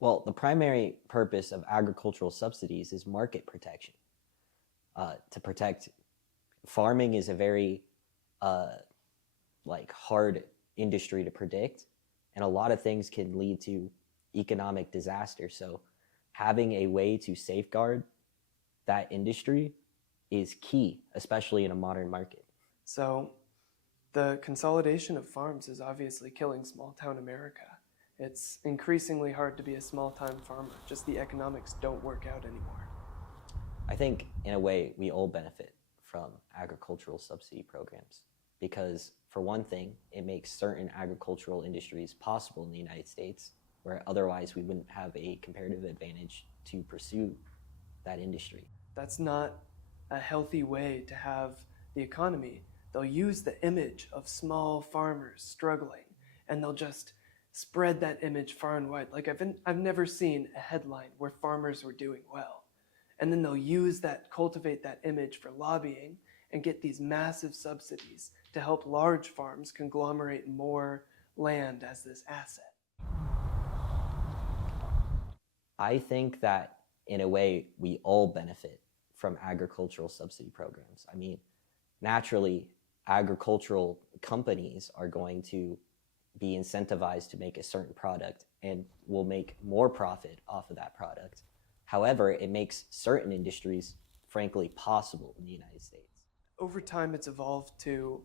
Well, the primary purpose of agricultural subsidies is market protection. To protect farming is a very hard industry to predict, and a lot of things can lead to economic disaster. So having a way to safeguard that industry is key, especially in a modern market. So the consolidation of farms is obviously killing small town America. It's increasingly hard to be a small town farmer. Just the economics don't work out anymore. I think in a way we all benefit from agricultural subsidy programs because for one thing, it makes certain agricultural industries possible in the United States where otherwise we wouldn't have a comparative advantage to pursue that industry. That's not a healthy way to have the economy. They'll use the image of small farmers struggling and they'll just spread that image far and wide. Like I've never seen a headline where farmers were doing well. And then they'll use that, cultivate that image for lobbying and get these massive subsidies to help large farms conglomerate more land as this asset. I think that in a way we all benefit from agricultural subsidy programs. I mean, naturally, agricultural companies are going to be incentivized to make a certain product and will make more profit off of that product. However, it makes certain industries, frankly, possible in the United States. Over time, it's evolved to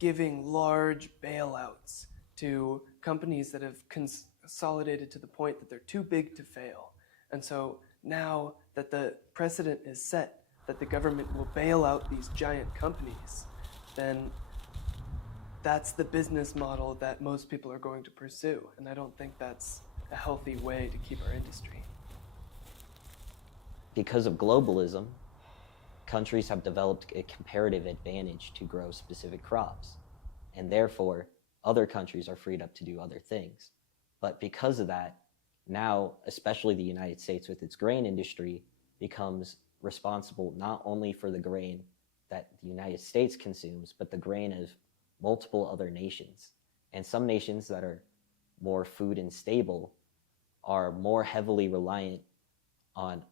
giving large bailouts to companies that have consolidated to the point that they're too big to fail. And so now that the precedent is set that the government will bail out these giant companies, then that's the business model that most people are going to pursue. And I don't think that's a healthy way to keep our industry. Because of globalism, countries have developed a comparative advantage to grow specific crops, and therefore other countries are freed up to do other things. But because of that, now, especially the United States with its grain industry, becomes responsible not only for the grain that the United States consumes, but the grain of multiple other nations. And some nations that are more food unstable are more heavily reliant on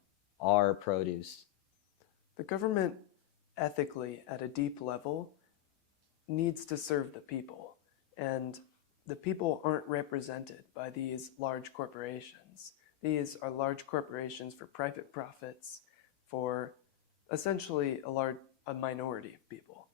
our produce. The government, ethically, at a deep level, needs to serve the people. And the people aren't represented by these large corporations. These are large corporations for private profits, for essentially a minority of people.